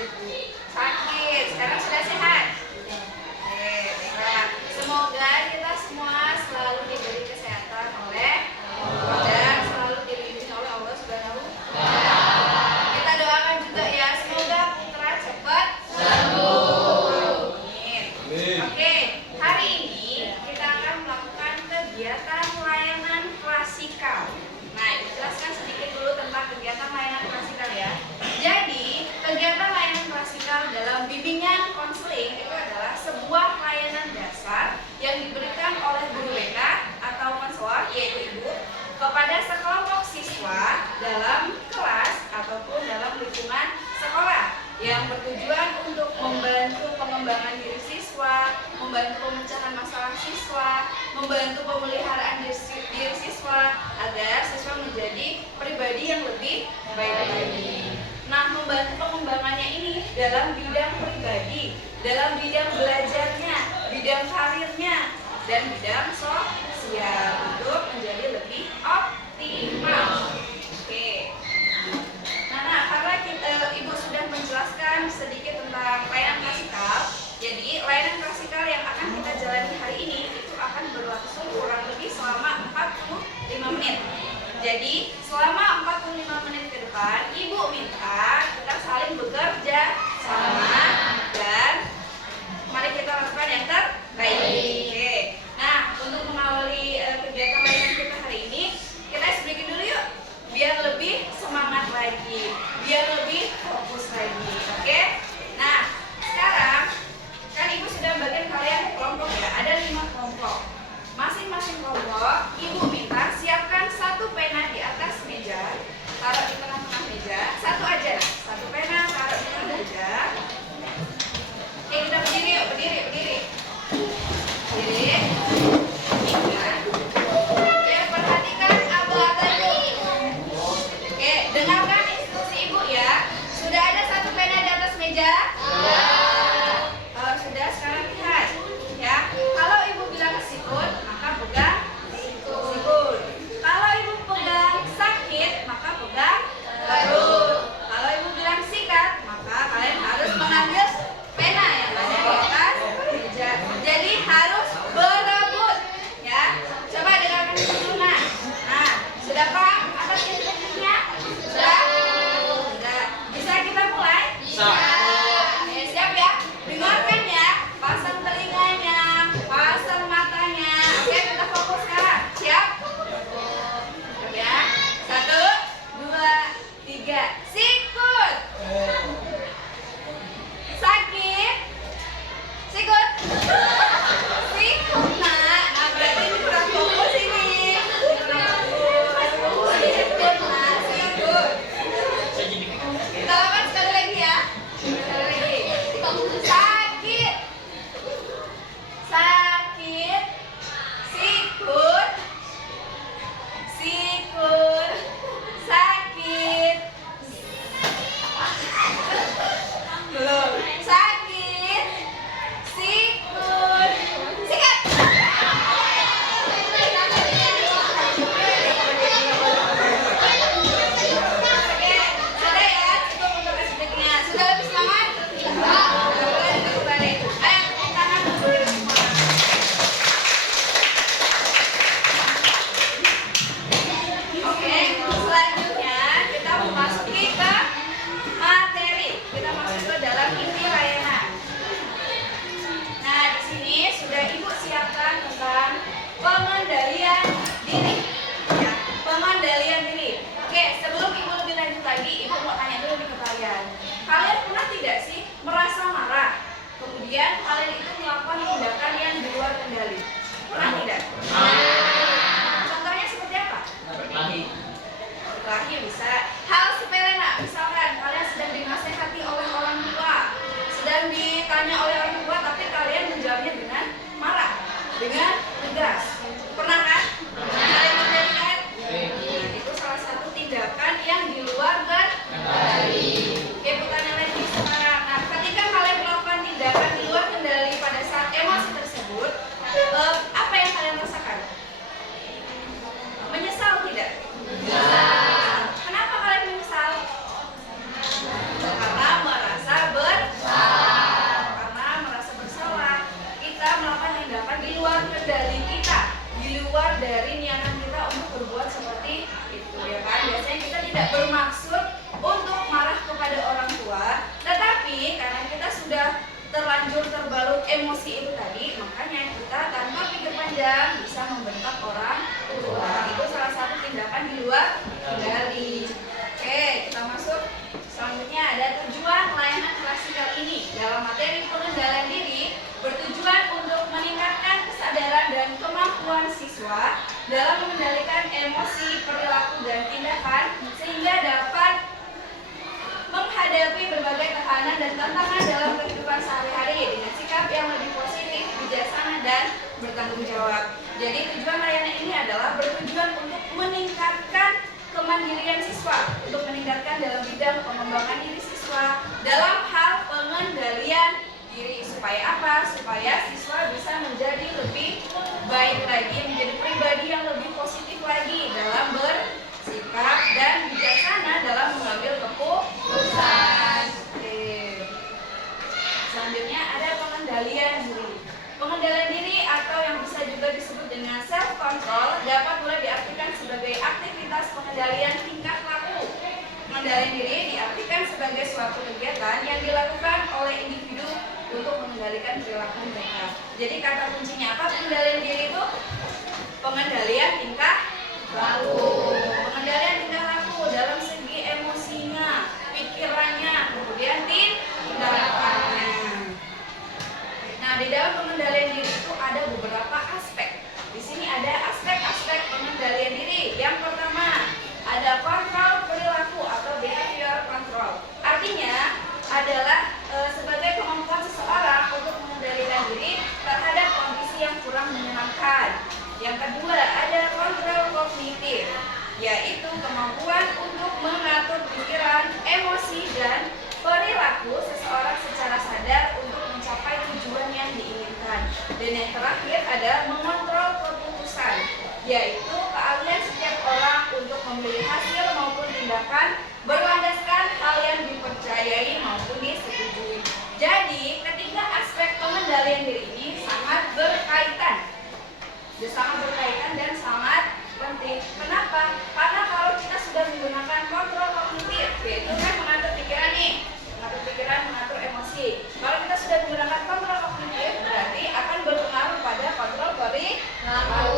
Sakit. Sekarang sudah sehat. Oke, baiklah. Semoga kita semua selalu diberi kesehatan oleh Allah dan selalu dilindungi oleh Allah Subhanahu wa Ta'ala. Kita doakan juga ya, semoga putra cepat sembuh. Amin. Oke, hari ini kita akan melakukan kegiatan layanan klasikal. Nah, jelaskan sedikit dulu tentang kegiatan layanan klasikal ya. Jadi, kegiatan layanan klasikal dalam bimbingan konseling itu adalah sebuah layanan dasar yang diberikan oleh guru BK atau konselor, yaitu ibu, kepada sekelompok siswa dalam kelas ataupun dalam lingkungan sekolah yang bertujuan untuk membantu pengembangan diri siswa, membantu pemecahan masalah siswa, membantu pemeliharaan diri siswa agar siswa menjadi pribadi yang lebih baik lagi. Nah, membantu pengembangannya ini dalam bidang pribadi, dalam bidang belajarnya, bidang karirnya, dan bidang sosial untuk menjadi lebih optimal. Oke. Nah, karena Ibu sudah menjelaskan sedikit tentang layanan klasikal, jadi layanan klasikal yang akan kita jalani hari ini itu akan berlangsung kurang lebih selama 45 menit. Jadi selama 45 menit ke depan, Ibu minta kita saling bekerja sama dan mari kita lakukan yang terbaik. Oke. Nah, untuk mengawali kegiatan layanan kita hari ini, kita sedikit dulu yuk, biar lebih semangat lagi, biar lebih fokus lagi. Oke? Nah, sekarang kan Ibu sudah bagian kalian kelompok ya, ada 5 kelompok. Masing-masing kelompok, Ibu minta siapkan 1 pena di atas meja, taruh di tengah-tengah meja, 1 aja, 1 pena taruh di tengah meja. Oke, udah berdiri yuk, berdiri. Berdiri. Oke, perhatikan aba-abanya. Oke, dengarkan instruksi Ibu ya. Sudah ada 1 pena di atas meja? Kalau sudah, sekarang lihat ya. Kalau Ibu bilang sikut, maka pegang sikut. Kalau Ibu pegang sakit, maka pegang garut. Kalau Ibu bilang sikat, maka kalian harus mengambil pena yang ada di atas meja. Jadi harus berebut ya. Coba dengarkan dulu. Nah, sudah paham atas instruksinya? Sudah? Bisa kita mulai? Siap ya? Dengarkan ya. Pasang telinganya, pasang matanya. Oke, kita fokus sekarang. Siap? Siap ya? 1, 2, 3. Sikut. Sakit. Sikut. Sikut, nak. Nah, berarti ini kurang fokus ini. Sikut, nak. Sikut. Kita lakukan sekali lagi ya. Sekali lagi. Sakit. Sakit. Sikut. Sikut. Sakit. Belum. Sakit. Sikut. Sikat. Oke, sudah ya, cukup untuk SDG-nya. Sudah lebih semangat? Boleh kita kembali. Ayo, tangan dulu semua. Oke, selanjutnya kita memasuki ke materi. Kita masuk ke dalam inti layanan. Nah, di sini sudah Ibu siapkan tentang pengendalian diri. Ya, pengendalian diri. Oke, sebelum Ibu lebih lanjut lagi, Ibu mau tanya dulu nih ke kalian. Kalian pernah tidak sih merasa marah? Kemudian kalian itu melakukan tindakan yang di luar kendali. Pernah tidak? Contohnya seperti apa? Berkelahi bisa. Hal sepele nak, misalkan kalian sedang dinasehati oleh orang tua, sedang ditanya oleh orang tua, tapi kalian menjawabnya dengan marah, dengan tegas. Pernah kan? Kalian terjadi kan? Itu salah satu tindakan yang di luar kendali. Oke, pertanyaan lagi sekarang. Nah, ketika kalian melakukan tindakan di luar kendali pada saat emosi tersebut, apa yang kalian rasakan? Menyesal tidak? Kenapa kalian menyesal? Karena merasa siswa dalam mengendalikan emosi, perilaku, dan tindakan sehingga dapat menghadapi berbagai tekanan dan tantangan dalam kehidupan sehari-hari dengan sikap yang lebih positif, bijaksana, dan bertanggung jawab. Jadi tujuan layanan ini adalah bertujuan untuk meningkatkan kemandirian siswa, untuk meningkatkan dalam bidang pengembangan diri siswa dalam hal pengendalian diri. Supaya apa? Supaya siswa bisa menjadi lebih baik lagi, menjadi pribadi yang lebih positif lagi dalam bersikap dan bijaksana dalam mengambil keputusan. Selanjutnya ada pengendalian diri. Pengendalian diri atau yang bisa juga disebut dengan self control dapat mulai diartikan sebagai aktivitas pengendalian tingkah laku. Pengendalian diri diartikan sebagai suatu kegiatan yang dilakukan oleh individu untuk mengendalikan perilaku mereka. Jadi kata kuncinya apa pengendalian diri itu? Pengendalian tingkah laku. Pengendalian tingkah laku dalam segi emosinya, pikirannya, kemudian tindakannya. Nah, di dalam pengendalian diri itu ada beberapa aspek. Di sini ada aspek-aspek pengendalian diri. Yang pertama, ada kontrol perilaku atau behavior control. Artinya adalah sebagai kemampuan seseorang untuk mengendalikan diri terhadap kondisi yang kurang menyenangkan. Yang kedua, ada kontrol kognitif, yaitu kemampuan untuk mengatur pikiran, emosi, dan perilaku seseorang secara sadar untuk mencapai tujuan yang diinginkan. Dan yang terakhir ada mengontrol keputusan, yaitu keahlian setiap orang untuk memilih hasil maupun tindakan berlandaskan hal yang dipercayai maupun disetujui. Jadi, ketiga aspek pengendalian diri ini sangat berkaitan dan sangat penting. Kenapa? Karena kalau kita sudah menggunakan kontrol kognitif, yaitu kan mengatur pikiran nih, mengatur emosi. Kalau kita sudah menggunakan kontrol kognitif, berarti akan berpengaruh pada kontrol perilaku.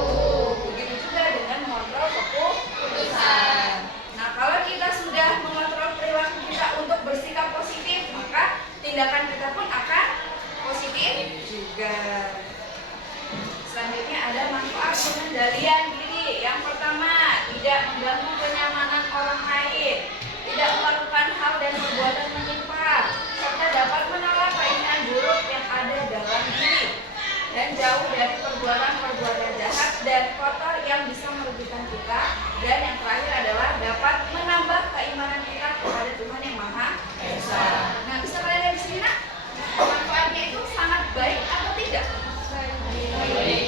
Begitu juga dengan mengontrol keputusan. Nah, kalau kita sudah mengontrol perilaku kita untuk bersikap positif, maka tindakan kita pun akan positif juga. Selanjutnya ada manfaat pengendalian diri. Yang pertama, tidak mengganggu kenyamanan orang lain, tidak melakukan hal dan perbuatan menyimpang, serta dapat menolak keinginan buruk yang ada dalam diri, dan jauh dari perbuatan-perbuatan jahat dan kotor yang bisa merugikan kita. Dan yang terakhir adalah dapat menambah keimanan kita kepada Tuhan yang Maha Esa. Nah, bisa kalian lihat di sini, nak? Manfaatnya itu sangat baik atau tidak?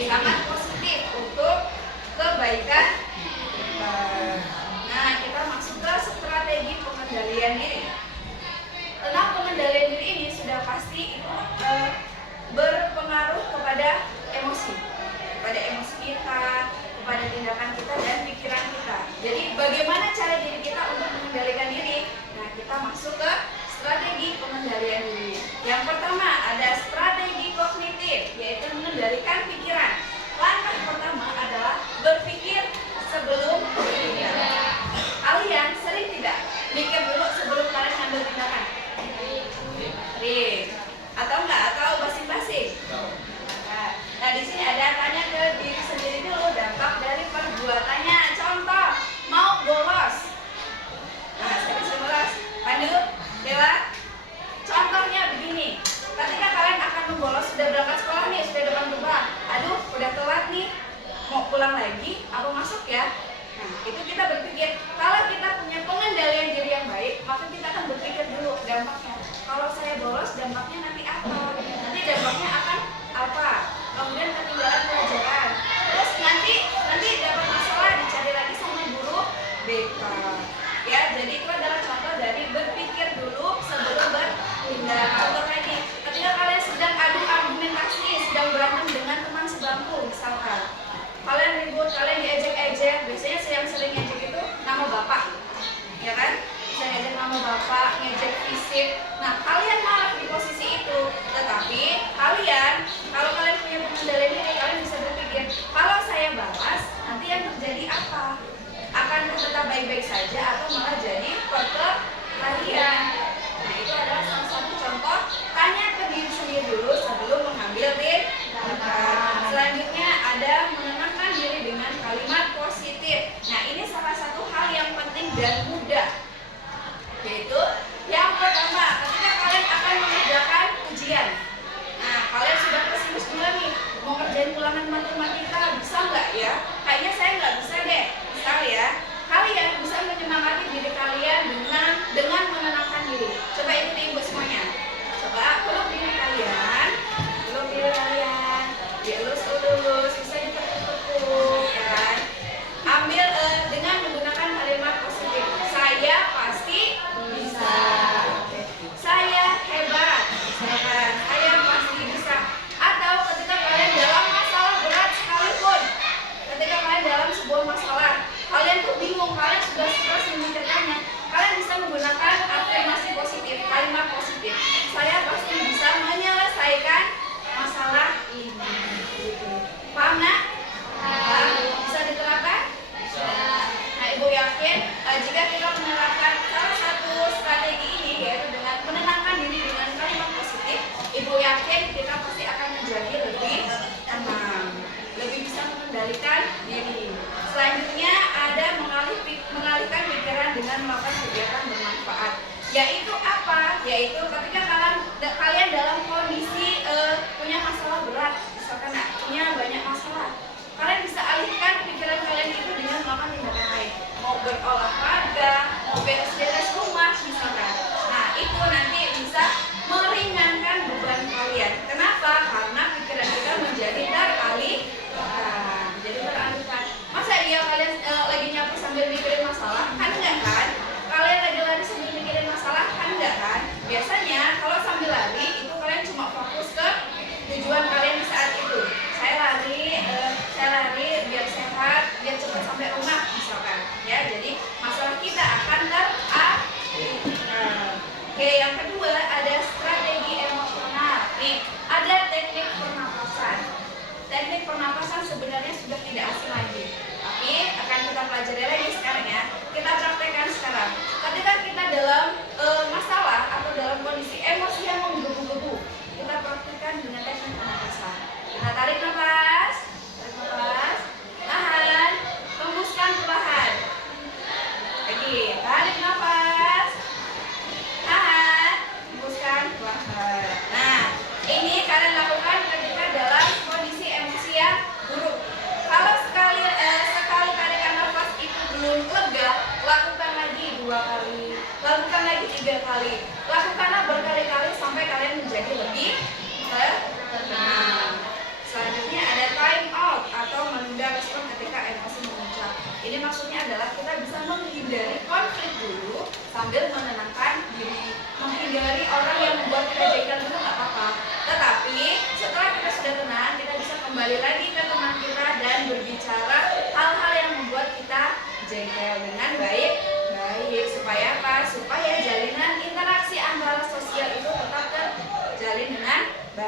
Sangat positif untuk kebaikan kita. Nah, kita masuk ke strategi pengendalian diri. Tentang pengendalian diri ini sudah pasti itu berpengaruh kepada emosi kita, kepada tindakan kita dan pikiran kita. Jadi bagaimana cara diri kita untuk mengendalikan diri? Nah, kita masuk ke strategi pengendalian diri. Yang pertama ada strategi kognitif, yaitu mengendalikan pikiran. Langkah pertama adalah berpikir sebelum bertindak. Kalian sering tidak mikir dulu sebelum kalian ambil tindakan? Atau enggak? Atau basing-basing? Nah, di sini ada tanya ke diri sendiri dulu dampak dari perbuatannya. Contoh, mau bolos. Nah, siapa bisa bolos? Pandu, Dewa. Contohnya begini. Ketika kalian akan membolos, sudah berangkat sekolah nih, sudah depan gerbang. Aduh, udah telat nih. Mau pulang lagi? Apa masuk ya? Nah, itu kita berpikir. Kalau kita punya pengendalian diri yang baik, maka kita akan berpikir dulu dampaknya. Kalau saya bolos, dampaknya nanti apa? Nanti dampaknya akan apa? Kemudian ketinggalan pelajaran. Terus nanti dapat masalah, dicari lagi sama guru BK. Ya, jadi itu adalah contoh dari berpikir dulu sebelum bertindak. Contoh lagi, ketika kalian sedang adu argumentasi, sedang berantem dengan teman sebangku, misalkan kalian ribut, kalian diejek-ejek. Biasanya yang sering ngejek itu nama bapak, ya kan? Bisa ngejek nama bapak, ngejek fisik. Nah, kalian marah di posisi itu. Tetapi kalian, kalau kalian punya pengendalian diri, kalian bisa berpikir, kalau saya balas, nanti yang terjadi apa? Akankah tetap baik-baik saja atau malah jadi perkelahian? Nah, itu adalah salah satu contoh. Tanya ke diri sendiri dulu sebelum mengambil tindakan. Selanjutnya ada menenangkan diri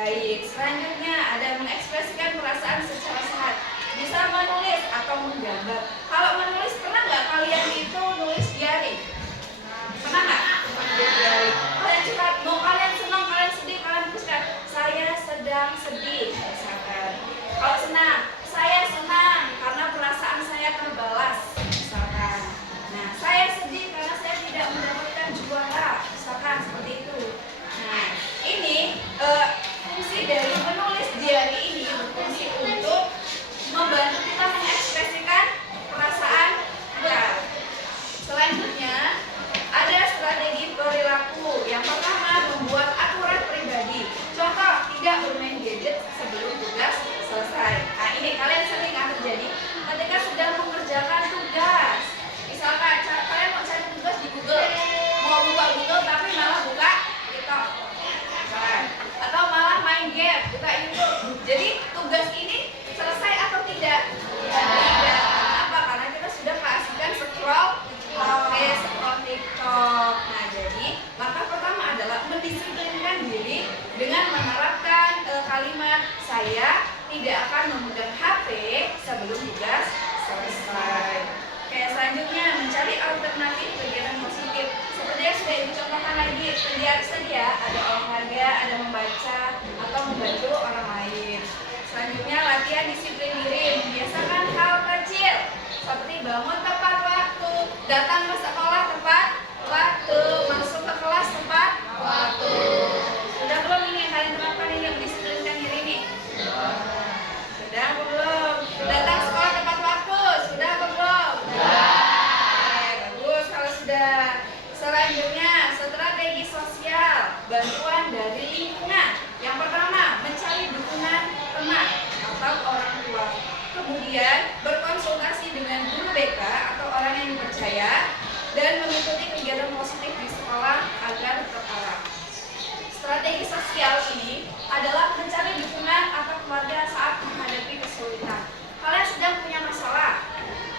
Baik, selanjutnya ada mengekspresikan perasaan secara sehat. Bisa menulis atau menggambar. Kalau menulis, pernah nggak kalian itu nulis diary? Pernah nggak? Diary. Kalian curhat, mau kalian senang, kalian sedih, kalian tuliskan saya sedang sedih, misalkan. Kalau senang, saya senang karena perasaan saya terbalas, misalkan. Nah, saya sedih karena saya tidak mendapatkan juara, misalkan seperti itu. Nah, ini fungsi dari menulis diary ini berfungsi untuk membantu kita mengekspresikan perasaan kita. Selanjutnya ada strategi perilaku. Yang pertama, membuat aturan pribadi. Contoh, tidak bermain gadget sebelum tugas selesai. Nah, ini kalian sering akan terjadi ketika sedang mengerjakan tugas. Misalkan kalian mau cari tugas di Google, mau buka Google tapi malah buka TikTok, atau malah main game, buka YouTube. Jadi tugas ini selesai atau tidak? Tidak. Kenapa? Karena kita sudah keasikan scroll TikTok. Nah, jadi langkah pertama adalah mendisiplinkan diri dengan menerapkan kalimat saya tidak akan memegang HP sebelum tugas selesai. Oke, selanjutnya mencari alternatif kegiatan positif. Seperti yang sudah Ibu contohkan lagi tadi ya, ada olahraga, ada membaca, atau membantu orang lain. Selanjutnya latihan disiplin diri, membiasakan hal kecil seperti bangun tepat waktu, datang ke sekolah tepat waktu, masuk ke kelas tepat waktu. Sudah belum ini yang kalian terapkan ini mendisiplinkan diri ini? Sudah belum? Datang sekolah tepat waktu, sudah atau belum? Oke, bagus kalau sudah. Selanjutnya strategi sosial, bantuan dari lingkungan. Yang pertama, mencari dukungan teman atau orang tua. Kemudian berkonsultasi dengan guru BK atau orang yang dipercaya dan mengikuti kegiatan positif di sekolah agar terarah. Strategi sosial ini adalah mencari dukungan atau keluarga saat menghadapi kesulitan. Kalian sedang punya masalah,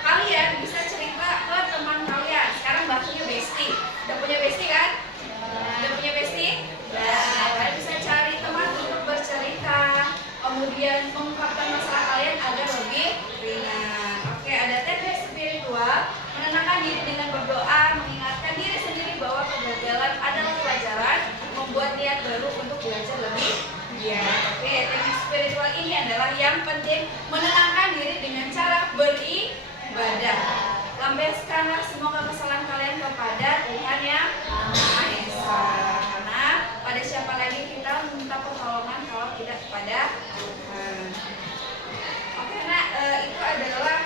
kalian bisa cerita ke teman kalian. Sekarang bahasanya bestie. Udah punya bestie kan? Udah punya bestie? Nah, kalian bisa cari teman untuk bercerita, kemudian mengungkapkan masalah kalian agar lebih ringan. Oke, ada teknik spiritual, menenangkan diri dengan berdoa, mengingatkan diri sendiri bahwa kegagalan adalah pelajaran, membuat niat baru untuk belajar lebih giat. Oke, teknik spiritual ini adalah yang penting, menenangkan diri dengan cara beribadah. Lampiaskanlah semua kekesalan kalian kepada Tuhan yang Maha Esa. Karena pada siapa lagi kita meminta pertolongan kalau tidak kepada Tuhan. Oke, nah itu adalah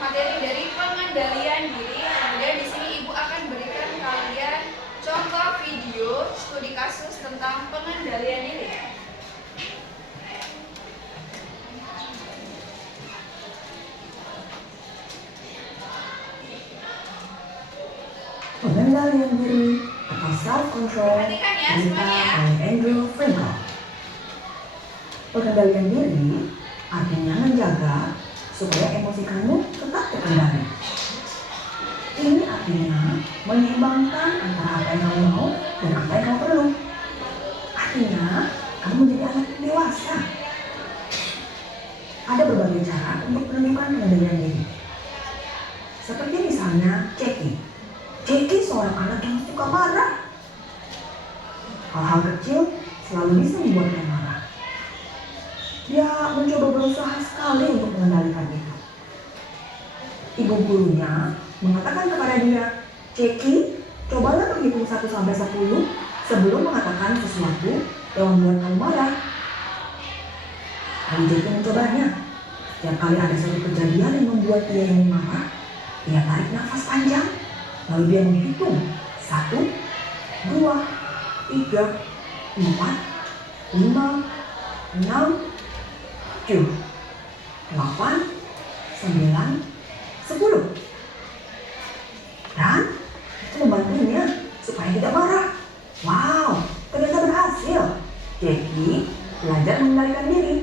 materi dari pengendalian diri. Kemudian di sini Ibu akan berikan kalian contoh video studi kasus tentang pengendalian diri. Pengendalian diri atau self-control cerita oleh Andrew Frankel. Pengendalian diri artinya menjaga supaya emosi kamu tetap terkendali. Ini artinya menyeimbangkan antara apa yang kamu mau dan apa yang kamu perlu. Artinya kamu menjadi anak yang dewasa. Ada berbagai cara untuk menunjukkan pengendalian diri. Seperti misalnya Jackie. Jackie seorang anak yang suka marah. Hal-hal kecil selalu bisa membuatnya marah. Dia mencoba berusaha sekali untuk mengendalikan itu. Ibu gurunya mengatakan kepada dia, Jackie, cobalah menghitung 1 sampai 10 sebelum mengatakan sesuatu yang membuat kamu marah. Lalu Jackie mencobanya. Setiap kali ada suatu kejadian yang membuat dia ingin marah, dia tarik nafas panjang. Lalu dia menghitung 1, 2, 3, 4, 5, 6, 7, 8, 9, 10. Dan itu membantunya supaya tidak marah. Wow, ternyata berhasil. Jackie belajar mengendalikan diri.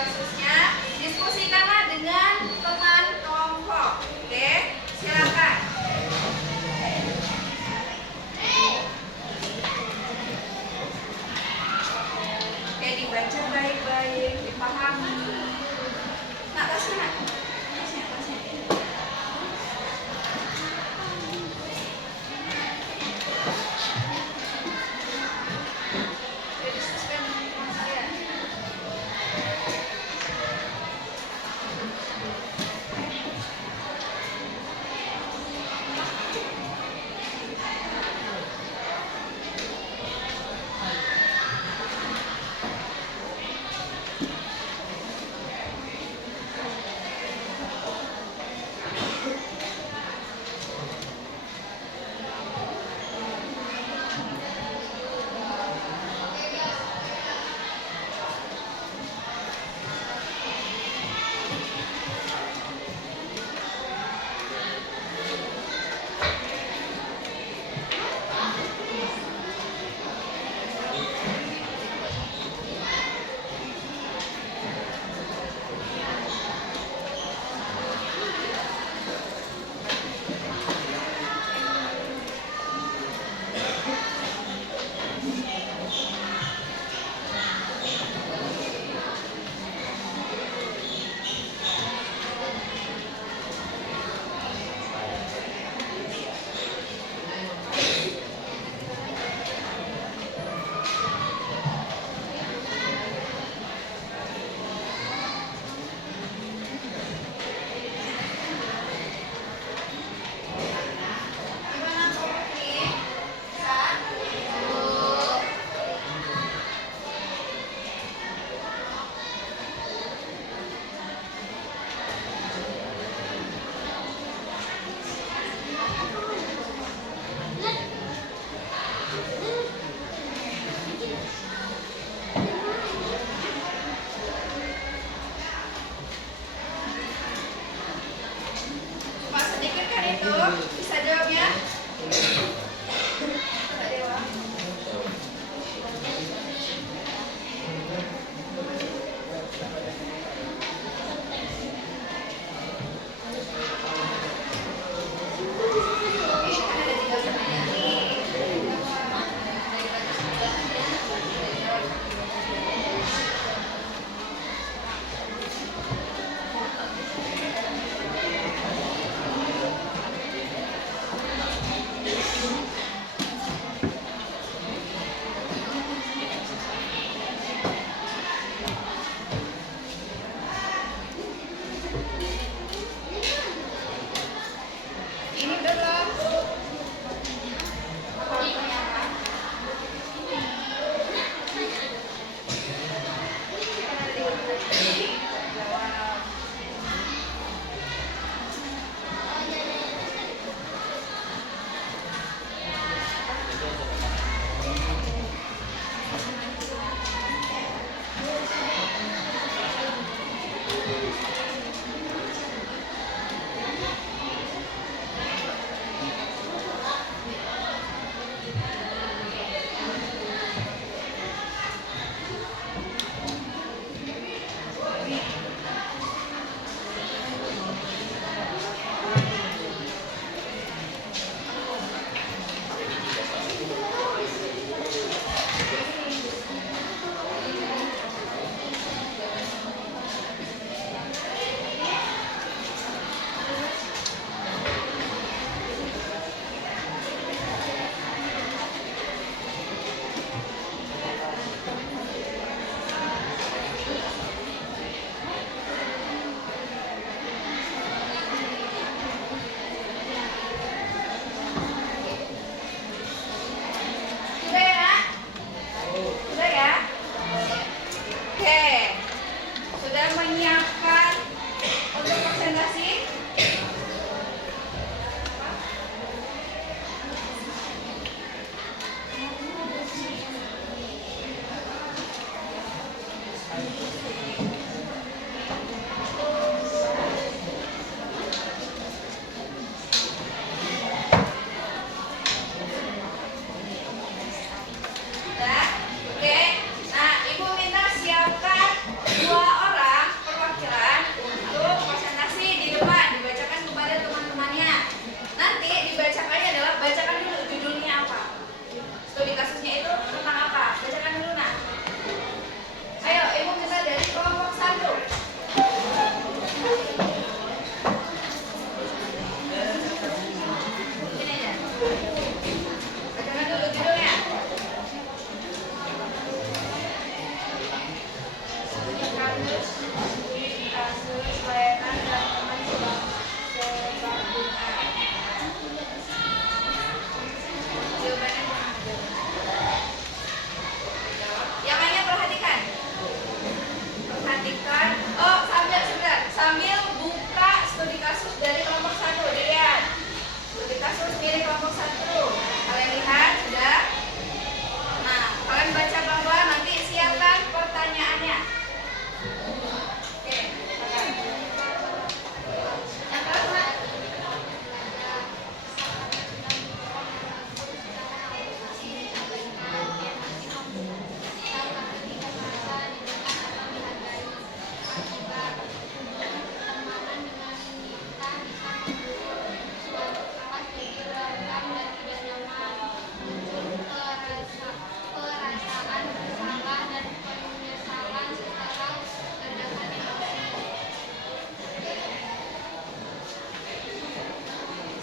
kasusnya, diskusikanlah dengan teman kelompok. Oke, silakan. Oke, dibaca baik-baik, dipahami. Nak, tasnya, nak. Tasnya. Oke, diskusikan dengan teman kalian. kasus milik kelompok 1. Kalian lihat sudah? Nah, kalian baca pelan-pelan, nanti siapkan pertanyaannya. Oke, silakan. Yang pertama.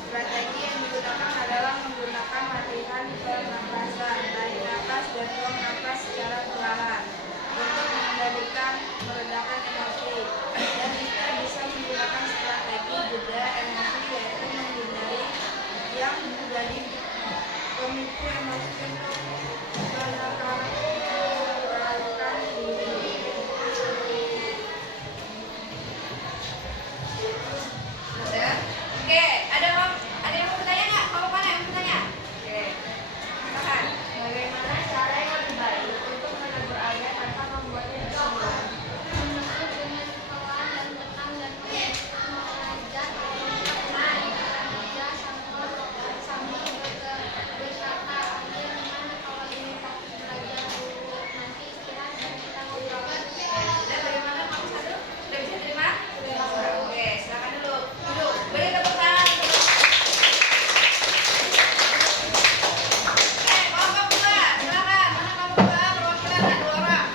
Strategi yang digunakan adalah menggunakan latihan pernapasan, tarik napas dan buang napas secara perlahan untuk mengendalikan meredakan emosi. Dan kita bisa menggunakan strategi jeda emosi, yaitu menghindari yang menjadi pemicu emosi untuk menekan diri. Ada? Oke, ada yang mau bertanya nggak? Kalau mana yang bertanya? Oke, silakan. Bagaimana cara yang lebih baik untuk menegur ayah tanpa membuatnya tersenyum? Menegur dengan pelan dan tenang dan mengajak sambil berkata, "Ayah, gimana kalau ini fokus belajar dulu? Nanti istirahat dan kita ngobrol." Dan bagaimana kamu satu? Sudah bisa terima? Sudah. Oke, silakan dulu. Duduk. Beri tepuk tangan. Kelompok 2, silakan. Mana kelompok 2? Perwakilan ada 2 orang.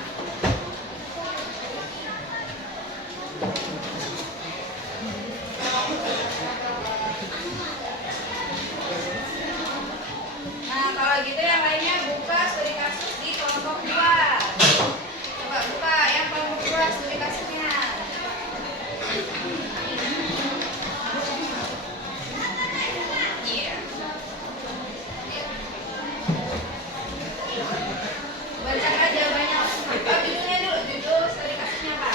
Nah, kalau gitu yang lainnya buka studi kasus di kelompok 2. Coba buka yang kelompok 2 studi kasusnya. Iya. Bacakan jawabannya. Oh, judulnya dulu. Judul studi kasusnya apa?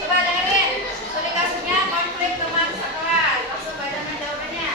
Coba dengerin. Studi kasusnya konflik teman sekelas. Langsung bacakan jawabannya.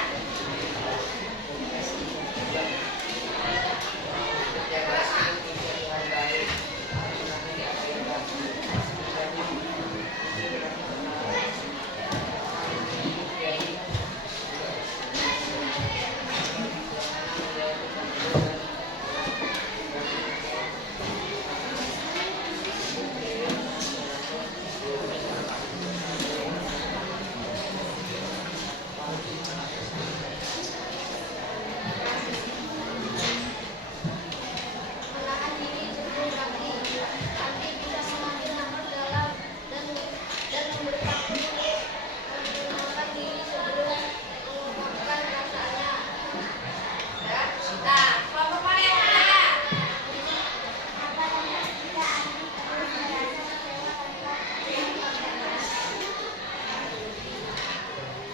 Menahan diri sebelum berarti bisa mengambil nafas dalam dan memberikan menenangkan diri sebelum mengungkapkan perasaannya. Ya. Nah, kelompok mana yang bertanya?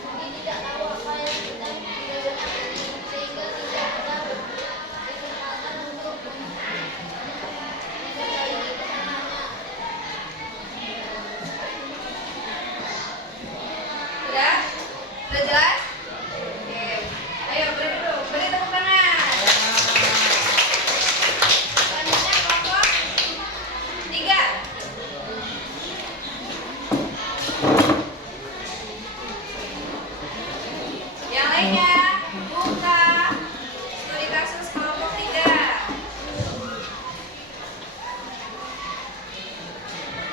Mungkin tidak tahu apa yang sedang dirasakan sehingga tidak ada kesempatan untuk memperbaiki kesalahannya. Sudah? Sudah jelas? Oke. Ayo beri dulu. Beri tepuk tangan. Selanjutnya kelompok 3. Yang lainnya buka studi kasus kelompok 3.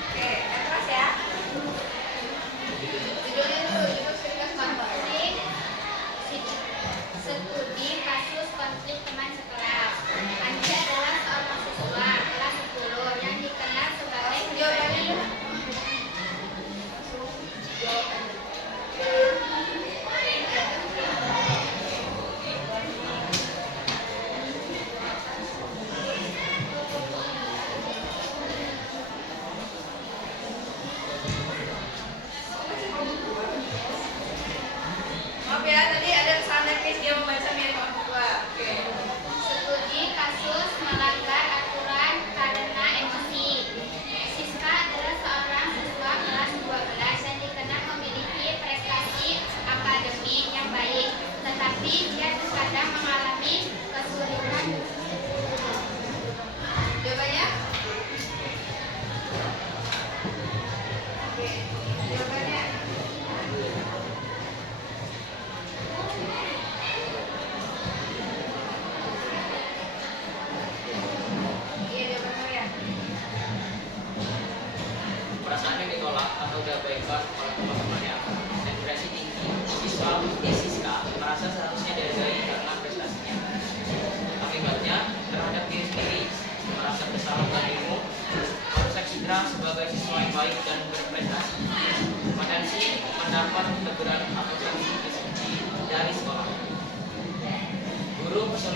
Oke, keras ya. Judulnya dulu, judul studi kasus apa? Studi kasus konflik teman sekelas. Andi adalah seorang siswa kelas 10 yang dikenal sebagai Jawabannya dulu. Maaf ya, tadi ada kesalahan teknis dia membaca mirip orang tua. Oke. studi kasus melanggar aturan karena emosi. Siska adalah seorang siswa kelas 12 yang dikenal memiliki prestasi akademik yang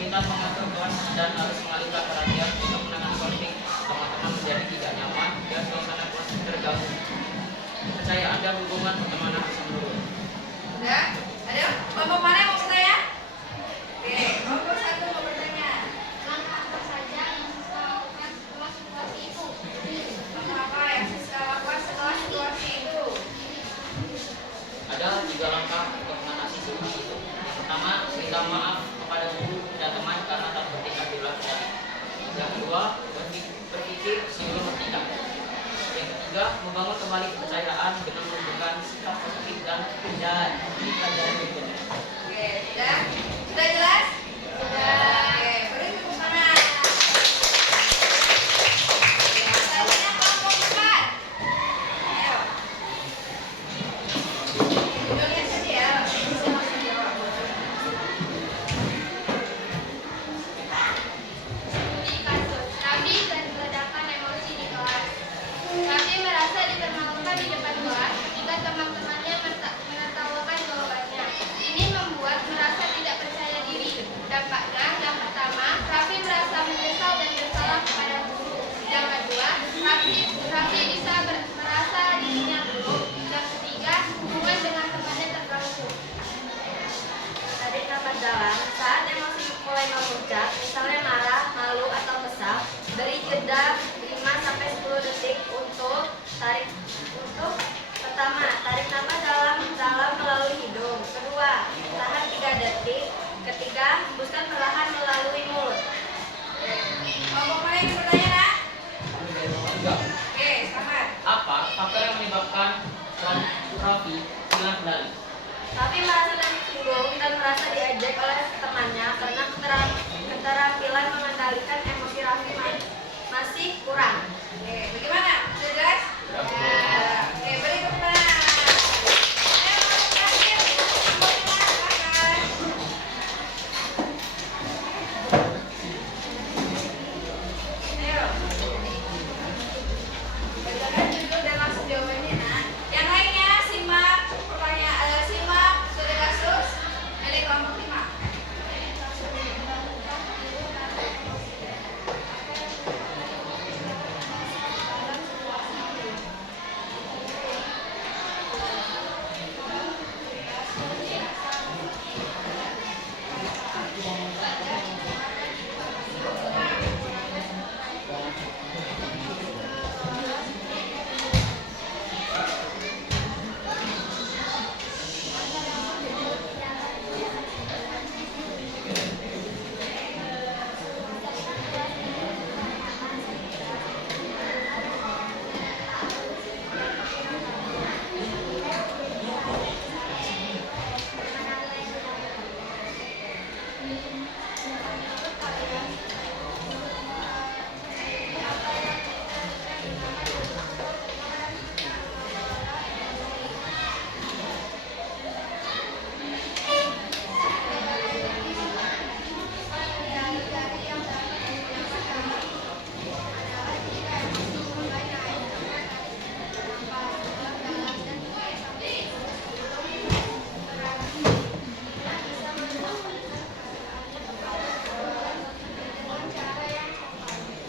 Kita mengatur kelas dan harus mengalihkan perhatian untuk menangani konflik. Teman-teman menjadi tidak nyaman dan suasana kelas terganggu. Kepercayaan dan hubungan pertemanan bisa menurun. Udah? Ada? Kelompok mana yang mau bertanya? Oke, kelompok satu mau bertanya. Langkah apa saja yang bisa lakukan setelah situasi itu? Apa yang Siska lakukan setelah situasi itu? Ada 3 langkah untuk mengatasi situasi itu. Yang pertama, minta maaf kepada guru dan teman karena tak bertindak diulang kembali. Yang kedua, berpikir sebelum bertindak. Yang ketiga, membangun kembali kepercayaan dengan menunjukkan sikap positif dan di pelajaran berikutnya. Oke, sudah? Sudah jelas? Sudah. Oke, beri tepuk tangan. Ya, selanjutnya kelompok 4. Ayo. Judulnya saja ya, bisa langsung jawab. Studi kasus Rabi dan ledakan emosi di kelas. Rabi merasa dipermalukan di depan kelas ketika teman-temannya menertawakan jawabannya. Ini membuat merasa tidak percaya diri. Dampaknya, yang pertama, Rabi merasa menyesal dan bersalah kepada guru. Yang kedua, Rabi bisa merasa dirinya buruk. Yang ketiga, hubungan dengan temannya terganggu. Tarik nafas dalam. Saat emosi mulai memuncak, misalnya marah, malu, atau kesal, beri jeda 5-10 detik untuk pertama, tarik nafas dalam melalui hidung. Kedua, tahan 3 detik. Ketiga, hembuskan perlahan melalui mulut. Kelompok mana yang bertanya, Nak? Oke, selamat. Apa faktor yang menyebabkan Rafi hilang kendali? Tapi merasa tersinggung dan merasa diejek oleh temannya karena keterampilan mengendalikan emosi Raffi masih kurang. Oke, bagaimana? Sudah jelas? Ya. Oke, beri tepuk tangan. Ayo, terakhir. Kelompok 5, silakan. Ayo. Bacakan judul dan langsung jawabannya, Nak. Yang lainnya simak simak studi kasus milik kelompok 5.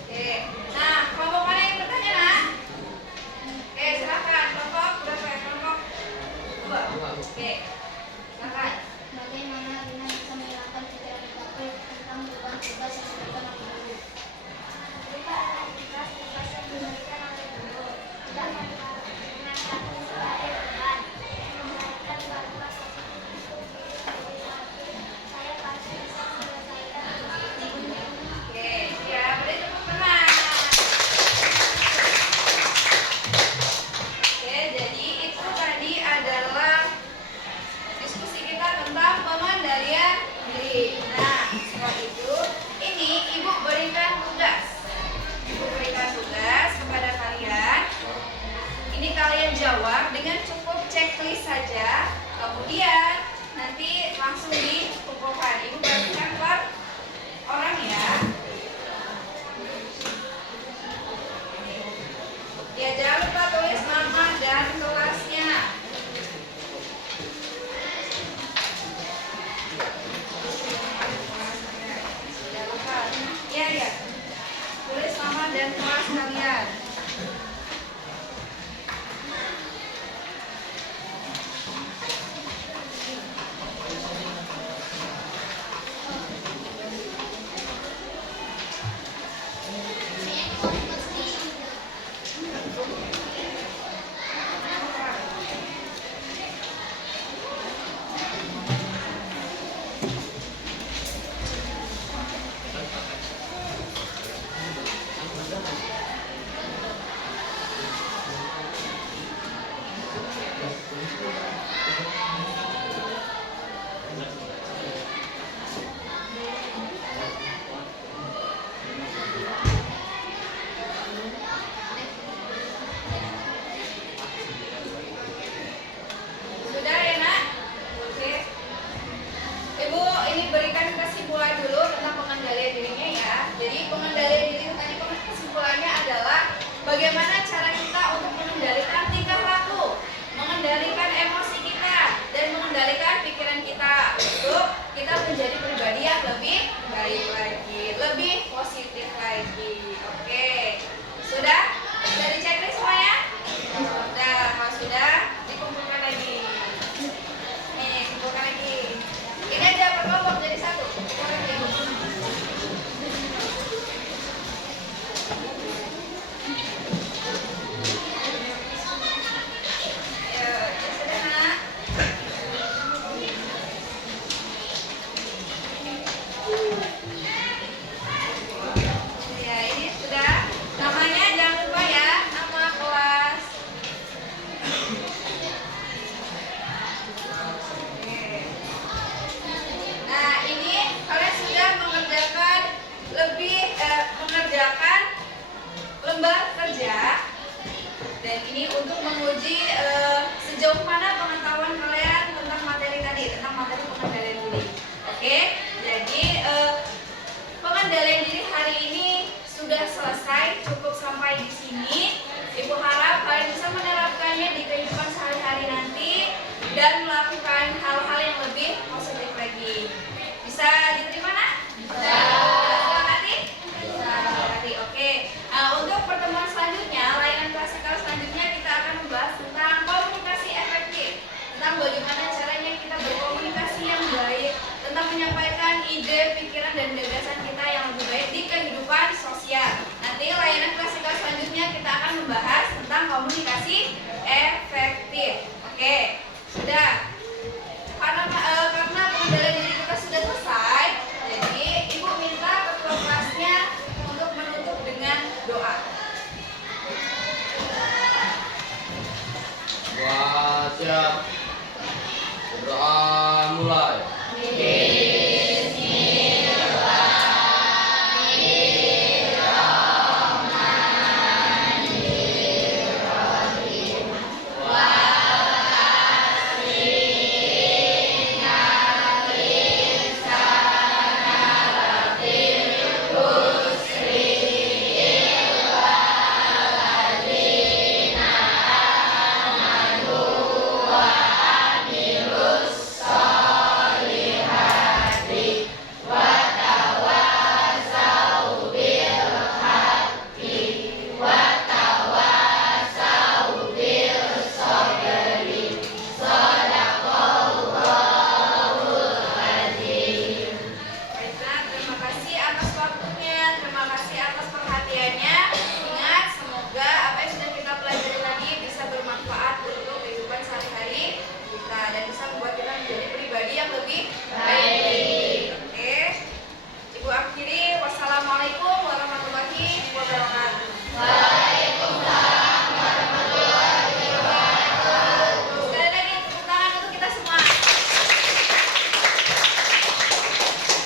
Oke, nah kelompok mana yang bertanya, Nak? Oke, silakan. Kelompok berapa ya? Kelompok 2. Oke, silakan. Bagaimana Rina bisa menghilangkan pikiran negatif tentang beban tugas yang diberikan oleh guru? Berikan tugas yang diberikan oleh guru. Tidak menanyakan sebagai beban. Memberikan bantuan saya pasti bisa menyelesaikan tugas ini. Oke, ya, beri tepuk tangan. Oke, jadi itu tadi adalah diskusi kita tentang pengendalian diri. Nah, setelah itu, ini Ibu berikan tugas. Ibu berikan tugas kepada kalian. Ini kalian jawab dengan cukup checklist saja. Kemudian nanti langsung dikumpulkan. Ibu bagikan per orang ya. Ya, jangan lupa tulis nama dan kelasnya. kelas kalian. Sudah ya nak? Oke. Ibu ini berikan kesimpulan dulu tentang pengendalian dirinya ya. Jadi pengendalian diri tadi kesimpulannya adalah bagaimana cara kita untuk mengendalikan tingkah laku, mengendalikan emosi kita, dan mengendalikan pikiran kita untuk kita menjadi pribadi yang lebih baik lagi, lebih positif lagi. Oke. Sudah? Sudah dicek semuanya? Sudah. Kalau sudah, dikumpulkan lagi. Nih, kumpulkan lagi. Ini aja berkelompok jadi satu. Kumpulkan lagi. Ya, sudah nak. Ya, ini sudah. Namanya jangan lupa ya, nama kelas. Oke. Nah, ini kalian sudah mengerjakan mengerjakan lembar kerja, dan ini untuk menguji sejauh mana pengetahuan kalian tentang materi tadi, tentang materi pengendalian diri. Oke, jadi pengendalian diri hari ini sudah selesai, cukup sampai di sini. Ibu harap kalian bisa menerapkannya di kehidupan sehari-hari nanti dan melakukan hal-hal yang lebih positif lagi. Bisa diterima nak? Bisa. Sepakati? Bisa. Sepakati. Oke. Untuk pertemuan selanjutnya, layanan klasikal selanjutnya kita akan membahas tentang komunikasi efektif, tentang bagaimana caranya kita berkomunikasi yang baik, tentang menyampaikan ide, pikiran, dan gagasan kita yang lebih baik di kehidupan sosial. Nanti layanan klasikal selanjutnya kita akan membahas tentang komunikasi efektif. Oke, sudah. Karena pengendalian diri kita sudah selesai, jadi ibu minta ketua kelasnya untuk menutup dengan doa. Wah, siap. Berdoa mulai.